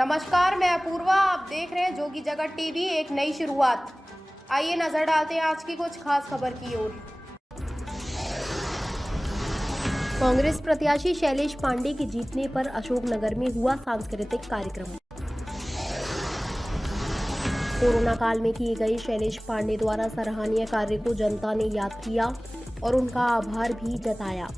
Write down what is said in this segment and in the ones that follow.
नमस्कार, मैं अपूर्वा। आप देख रहे हैं जोगी जगत टीवी, एक नई शुरुआत। आइए नजर डालते हैं आज की कुछ खास खबर की ओर। कांग्रेस प्रत्याशी शैलेश पांडे के जीतने पर अशोकनगर में हुआ सांस्कृतिक कार्यक्रम। कोरोना काल में किए गए शैलेश पांडे द्वारा सराहनीय कार्य को जनता ने याद किया और उनका आभार भी जताया।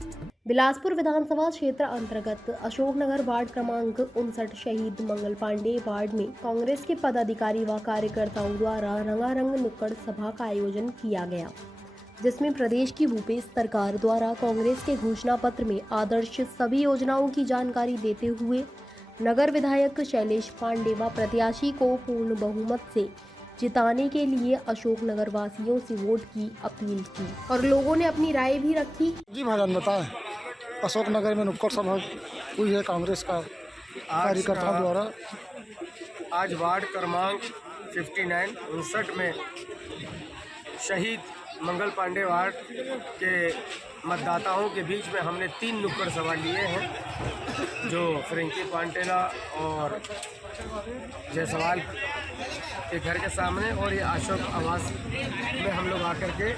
बिलासपुर विधानसभा क्षेत्र अंतर्गत अशोकनगर वार्ड क्रमांक 59 शहीद मंगल पांडे वार्ड में कांग्रेस के पदाधिकारी व कार्यकर्ताओं द्वारा रंगारंग नुक्कड़ सभा का आयोजन किया गया, जिसमें प्रदेश की भूपेश सरकार द्वारा कांग्रेस के घोषणा पत्र में आदर्श सभी योजनाओं की जानकारी देते हुए नगर विधायक शैलेश पांडे व प्रत्याशी को पूर्ण बहुमत से जिताने के लिए अशोकनगर वासियों से वोट की अपील की और लोगों ने अपनी राय भी रखी। जी भाईजान बताएं, अशोकनगर में नुक्कड़ सभा हुई है कांग्रेस का कार्यकर्ताओं द्वारा। आज वार्ड क्रमांक 59 में शहीद मंगल पांडे वार्ड के मतदाताओं के बीच में हमने 3 नुक्कड़ सभा लिए हैं, जो फ्रेंकी पांटेला और जयसवाल के घर के सामने और ये अशोक आवास में हम लोग आकर के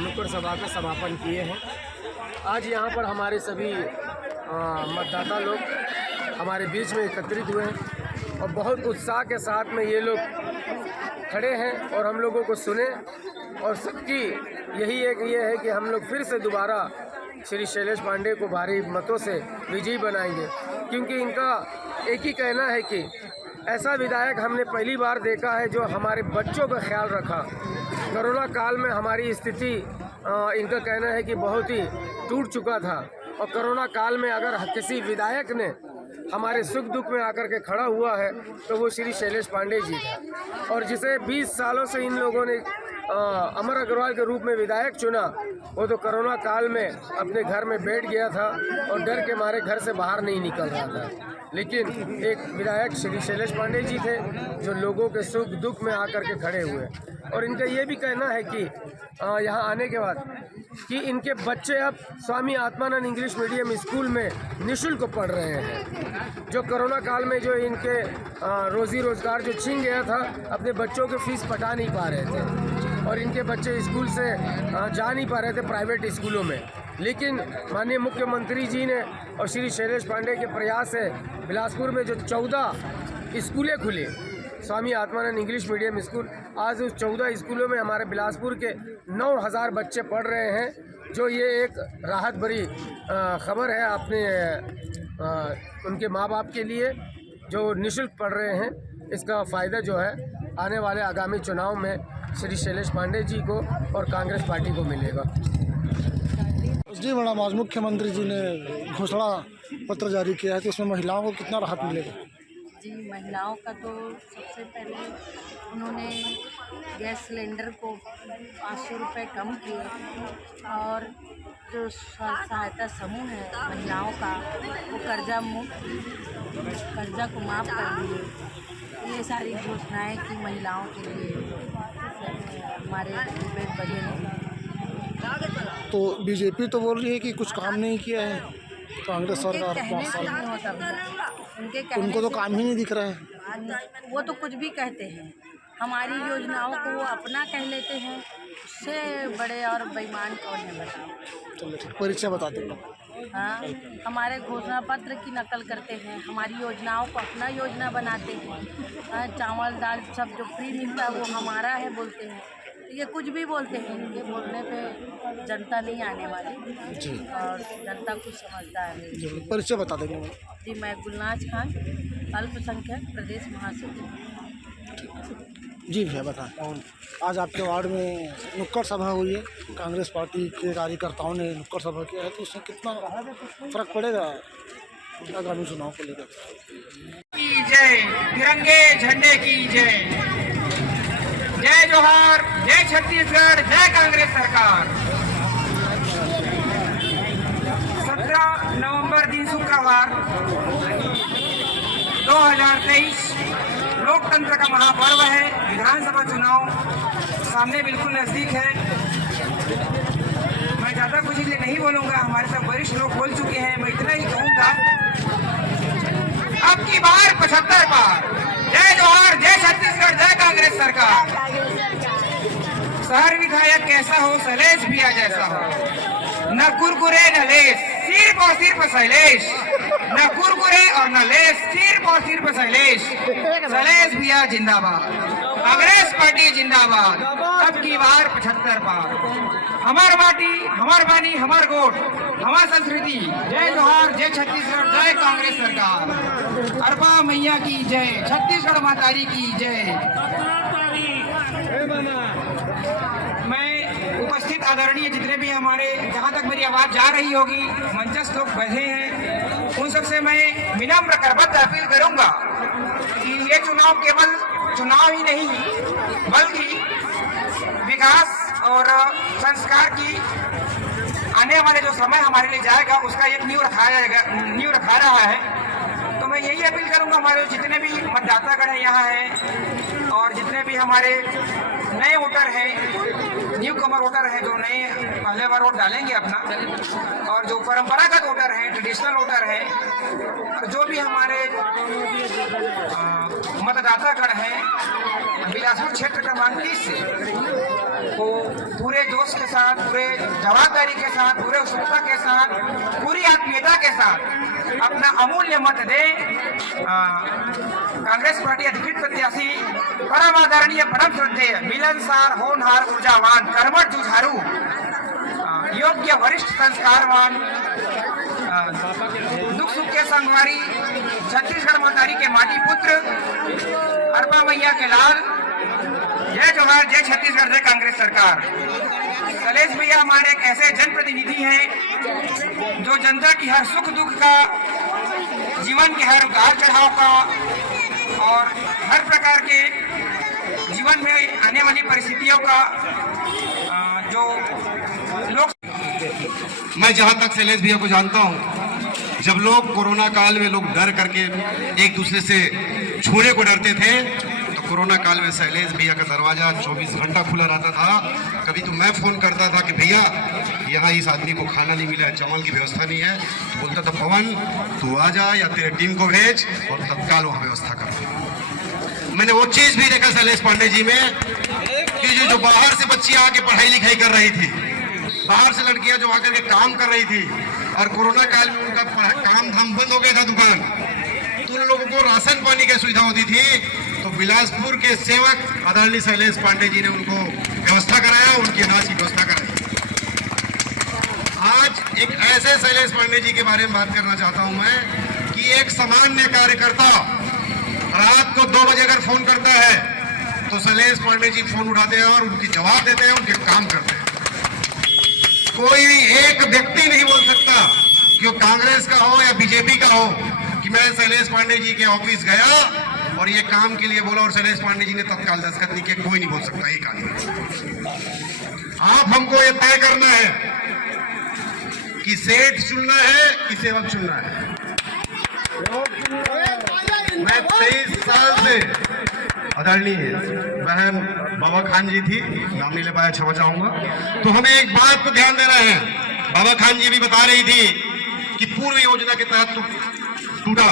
नुक्कड़ सभा का समापन किए हैं। आज यहाँ पर हमारे सभी मतदाता लोग हमारे बीच में एकत्रित हुए हैं और बहुत उत्साह के साथ में ये लोग खड़े हैं और हम लोगों को सुने और सबकी यही एक ये है कि हम लोग फिर से दोबारा श्री शैलेश पांडे को भारी मतों से विजयी बनाएंगे, क्योंकि इनका एक ही कहना है कि ऐसा विधायक हमने पहली बार देखा है जो हमारे बच्चों का ख्याल रखा। कोरोना काल में हमारी स्थिति इनका कहना है कि बहुत ही टूट चुका था और कोरोना काल में अगर किसी विधायक ने हमारे सुख दुख में आकर के खड़ा हुआ है तो वो श्री शैलेश पांडे जी था। और जिसे 20 सालों से इन लोगों ने अमर अग्रवाल के रूप में विधायक चुना, वो तो कोरोना काल में अपने घर में बैठ गया था और डर के मारे घर से बाहर नहीं निकल रहा था। लेकिन एक विधायक श्री शैलेश पांडे जी थे जो लोगों के सुख दुख में आकर के खड़े हुए। और इनका ये भी कहना है कि यहाँ आने के बाद कि इनके बच्चे अब Swami Atmanand English medium school में निःशुल्क पढ़ रहे हैं। जो कोरोना काल में जो इनके रोजी रोजगार जो छीन गया था, अपने बच्चों के फीस पटा नहीं पा रहे थे और इनके बच्चे स्कूल से जा नहीं पा रहे थे प्राइवेट स्कूलों में। लेकिन माननीय मुख्यमंत्री जी ने और श्री शैलेश पांडे के प्रयास से बिलासपुर में जो 14 स्कूलें खुले, Swami Atmanand English medium school, आज उस 14 स्कूलों में हमारे बिलासपुर के 9000 बच्चे पढ़ रहे हैं, जो ये एक राहत भरी खबर है अपने उनके माँ बाप के लिए जो निःशुल्क पढ़ रहे हैं। इसका फ़ायदा जो है आने वाले आगामी चुनाव में श्री शैलेश पांडे जी को और कांग्रेस पार्टी को मिलेगा। जी मैडम, आज मुख्यमंत्री जी ने घोषणा पत्र जारी किया है, तो उसमें महिलाओं को कितना राहत मिलेगा? जी, महिलाओं का तो सबसे पहले उन्होंने गैस सिलेंडर को 500 रुपये कम किए और जो सहायता समूह है महिलाओं का, वो कर्जा को माफ़ कर दिए। ये सारी घोषणाएं की महिलाओं के लिए हमारे बजट हैं। तो बीजेपी तो बोल रही है कि कुछ काम नहीं किया है कांग्रेस सरकार 5 साल में। उनको तो काम ही नहीं दिख रहा है। वो तो कुछ भी कहते हैं, हमारी योजनाओं को वो अपना कह लेते हैं। उससे बड़े और बेईमान कौन है बताओ? चलो ठीक, परिचय बता दें। हाँ, हमारे घोषणा पत्र की नकल करते हैं, हमारी योजनाओं को अपना योजना बनाते हैं। हाँ, चावल दाल सब जो फ्री मिलता है वो हमारा है बोलते हैं। ये कुछ भी बोलते हैं, इनके बोलने पे जनता नहीं आने वाली जी, और जनता कुछ समझता है। परिचय बता देंगे। जी, मैं गुलनाज खान, अल्पसंख्यक प्रदेश महासचिव। जी भैया बताएं, आज आपके वार्ड में नुक्कड़ सभा हुई है, कांग्रेस पार्टी के कार्यकर्ताओं ने नुक्कड़ सभा किया है, तो उससे कितना फर्क पड़ेगा आगामी चुनाव को लेकर? की जय, तिरंगे झंडे की जय, जय जोहार, जय छत्तीसगढ़, जय कांग्रेस सरकार। 17 नवंबर दिन शुक्रवार 2023 लोकतंत्र का महापर्व है। विधानसभा चुनाव सामने बिल्कुल नजदीक है। मैं ज़्यादा कुछ नहीं बोलूँगा, हमारे सब वरिष्ठ लोग बोल चुके हैं। मैं इतना ही कहूँगा, अब की बार 75 पार। जय जोहार, जय छत्तीसगढ़, जय कांग्रेस सरकार। शहर विधायक कैसा हो, शैलेश भैया जैसा हो। न कुरकुरे न लेस, सिर्फ और सिर्फ शैलेश। न कुरकुरे और न लेस, सिर्फ और सिर्फ शैलेश। शैलेश भैया जिंदाबाद, कांग्रेस पार्टी जिंदाबाद। अब की बार 75 पार। हमार माटी, हमार बानी, हमार गोट, हमार संस्कृति। जय जोहार, जय छत्तीसगढ़, जय कांग्रेस सरकार। अरबा मैया की जय, छत्तीसगढ़ मातारी की जय। मैं उपस्थित आदरणीय जितने भी हमारे, जहाँ तक मेरी आवाज जा रही होगी, मंचस्थ लोग बैठे हैं, उन सबसे मैं विनम्र करबद्ध अपील करूंगा कि ये चुनाव केवल चुनाव ही नहीं बल्कि विकास और संस्कार की आने वाले जो समय हमारे लिए जाएगा उसका एक नींव रखा रहा है। तो मैं यही अपील करूंगा हमारे जितने भी मतदातागण हैं यहाँ हैं और जितने भी हमारे नए वोटर हैं, न्यू कमर वोटर हैं, जो नए पहले बार वोट डालेंगे अपना, और जो परंपरागत वोटर हैं, ट्रेडिशनल वोटर हैं, और जो भी हमारे मतदातागण हैं बिलासपुर क्षेत्र क्रमांक 30 से, वो पूरे जोश के साथ, पूरे जवाबदारी के साथ, पूरे उत्सुकता के साथ, पूरी आत्मीयता के साथ अपना अमूल्य मत दे। कांग्रेस पार्टी अधिकृत प्रत्याशी परम आदरणीय, परम श्रद्धेय, मिलनसार, होनहार, ऊर्जावान, कर्मठ, जुझारू, योग्य, वरिष्ठ, संस्कारवान, दुख सुख के संगवारी, छत्तीसगढ़ मातारी के माटी पुत्र, अरबा मैया के लाल। जय जोहार, जय छत्तीसगढ़, जय कांग्रेस सरकार। शैलेश भैया हमारे एक ऐसे जनप्रतिनिधि हैं जो जनता की हर सुख दुख का, जीवन के हर उतार चढ़ाव का और हर प्रकार के जीवन में आने वाली परिस्थितियों का जो लोग, मैं जहां तक शैलेश भैया को जानता हूं, जब लोग कोरोना काल में लोग डर करके एक दूसरे से छूने को डरते थे, तो कोरोना काल में शैलेश भैया का दरवाजा 24 घंटा खुला रहता था। कभी तो मैं फोन करता था कि भैया यहाँ इस आदमी को खाना नहीं मिला है, चावल की व्यवस्था नहीं है, तो बोलता था पवन तू आ जा या तेरे टीम को भेज और तत्काल वहाँ व्यवस्था कर। मैंने वो चीज भी देखा शैलेश पांडे जी में कि जो बाहर से बच्चियां आके पढ़ाई लिखाई कर रही थी, बाहर से लड़कियां जो आकर के काम कर रही थी, और कोरोना काल में उनका काम धाम बंद हो गया था दुकान, तो उन लोगों को राशन पानी की सुविधा होती थी, तो बिलासपुर के सेवक आदरणीय शैलेश पांडे जी ने उनको व्यवस्था कराया, उनकी अनाज की व्यवस्था कराई। आज एक ऐसे शैलेश पांडे जी के बारे में बात करना चाहता हूं मैं कि एक सामान्य कार्यकर्ता रात को 2 बजे अगर फोन करता है तो शैलेश पांडे जी फोन उठाते हैं और उनकी जवाब देते हैं, उनके काम करते हैं। कोई एक व्यक्ति नहीं बोल सकता कि वो कांग्रेस का हो या बीजेपी का हो कि मैं शैलेश पांडे जी के ऑफिस गया और ये काम के लिए बोला और शैलेश पांडे जी ने तत्काल दस्तखत नहीं किए। कोई नहीं बोल सकता एक आदमी। आप हमको ये तय करना है कि सेठ चुनना है कि सेवक चुनना है। मैं 23 साल से, आदरणीय बहन बाबा खान जी थी, नाम नहीं ले पाया, क्षमा चाहूंगा, तो हमें एक बात को ध्यान देना है। बाबा खान जी भी बता रही थी कि पूर्व योजना के तहत टूटा,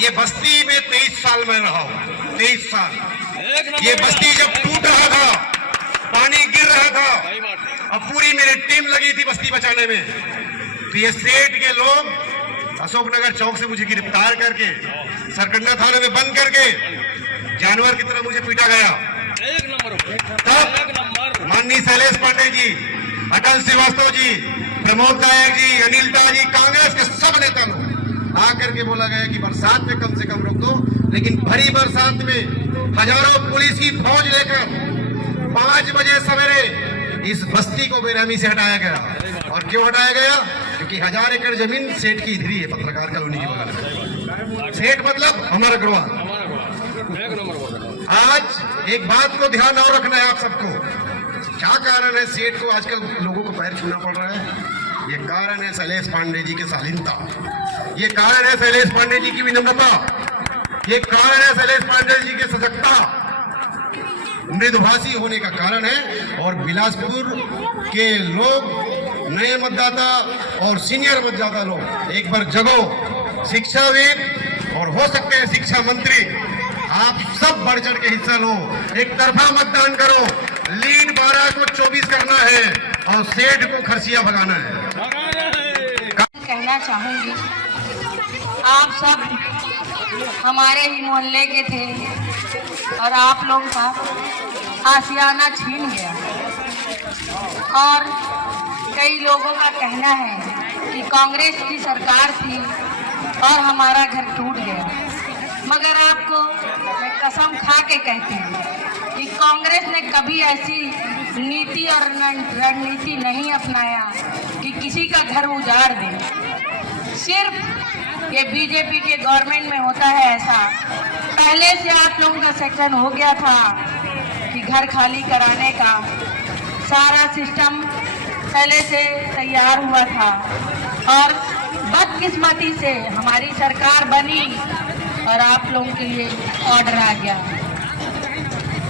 ये बस्ती में 23 साल में रहा हूं, 23 साल। ये बस्ती जब टूट रहा था, पानी गिर रहा था, अब पूरी मेरी टीम लगी थी बस्ती बचाने में, तो ये सेठ के लोग अशोकनगर चौक से मुझे गिरफ्तार करके सरकंडा थाने में बंद करके जानवर की तरह मुझे पीटा गया। तब माननीय शैलेश पांडे जी, अटल श्रीवास्तव जी, प्रमोद नायक जी, अनिल जी, कांग्रेस के सब नेता लोग आकर के बोला गया कि बरसात में कम से कम रोक दो, लेकिन भरी बरसात में हजारों पुलिस की फौज लेकर 5 बजे सवेरे इस बस्ती को बेरहमी से हटाया गया। और क्यों हटाया गया? क्योंकि 1000 एकड़ जमीन सेठ की इधर ही है, पत्रकार कॉलोनी के बगल में। सेठ मतलब हमारा अग्रवाल। आज एक बात को ध्यान और रखना है आप सबको, क्या कारण है सेठ को आजकल लोगों को पैर छूना पड़ रहा है? ये कारण है शैलेश पांडे जी की शालीनता, ये कारण है शैलेश पांडे जी की विनम्रता, ये कारण है शैलेश पांडे जी की सजगता, मृदुभाषी होने का कारण है। और बिलासपुर के लोग, नए मतदाता और सीनियर मतदाता लोग एक बार जगो, शिक्षाविद और हो सकते हैं शिक्षा मंत्री, आप सब बढ़ चढ़ के हिस्सा लो, एक तरफा मतदान करो, लीड 12 को 24 करना है और सेठ को खरसिया भगाना है। कहना चाहूँगी, आप सब हमारे ही मोहल्ले के थे और आप लोगों का आशियाना छीन गया और कई लोगों का कहना है कि कांग्रेस की सरकार थी और हमारा घर टूट गया। मगर आपको मैं कसम खा के कहती हूँ कि कांग्रेस ने कभी ऐसी नीति और रणनीति नहीं अपनाया कि किसी का घर उजाड़ दे। सिर्फ ये बीजेपी के गवर्नमेंट में होता है ऐसा। पहले से आप लोगों का सेक्शन हो गया था कि घर खाली कराने का सारा सिस्टम पहले से तैयार हुआ था और बदकिस्मती से हमारी सरकार बनी और आप लोगों के लिए ऑर्डर आ गया।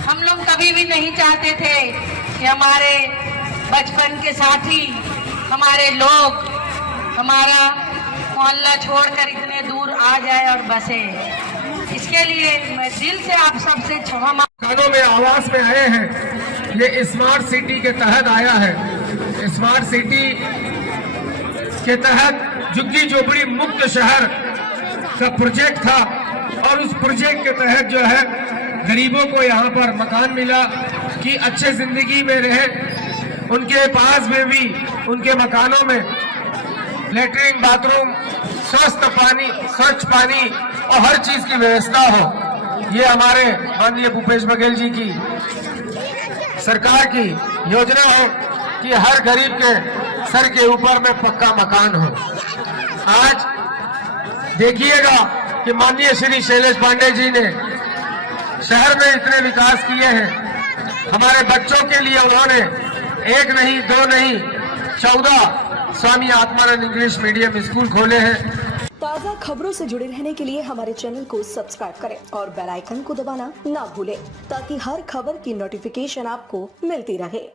हम लोग कभी भी नहीं चाहते थे कि हमारे बचपन के साथी, हमारे लोग हमारा मोहल्ला छोड़कर इतने दूर आ जाए और बसे। इसके लिए मैं दिल से आप सबसे क्षमा मकानों में आवास में आए हैं। ये स्मार्ट सिटी के तहत आया है। स्मार्ट सिटी के तहत झुग्गी झोपड़ी मुक्त शहर का प्रोजेक्ट था और उस प्रोजेक्ट के तहत जो है गरीबों को यहाँ पर मकान मिला कि अच्छे जिंदगी में रहे। उनके पास में भी उनके मकानों में लेटरिन, बाथरूम, स्वच्छ पानी और हर चीज की व्यवस्था हो। ये हमारे माननीय भूपेश बघेल जी की सरकार की योजना हो कि हर गरीब के सर के ऊपर में पक्का मकान हो। आज देखिएगा कि माननीय श्री शैलेश पांडे जी ने शहर में इतने विकास किए हैं। हमारे बच्चों के लिए उन्होंने 1 नहीं 2 नहीं 14 Swami Atmanand English medium school खोले हैं। ताज़ा खबरों से जुड़े रहने के लिए हमारे चैनल को सब्सक्राइब करें और बेल आइकन को दबाना ना भूलें ताकि हर खबर की नोटिफिकेशन आपको मिलती रहे।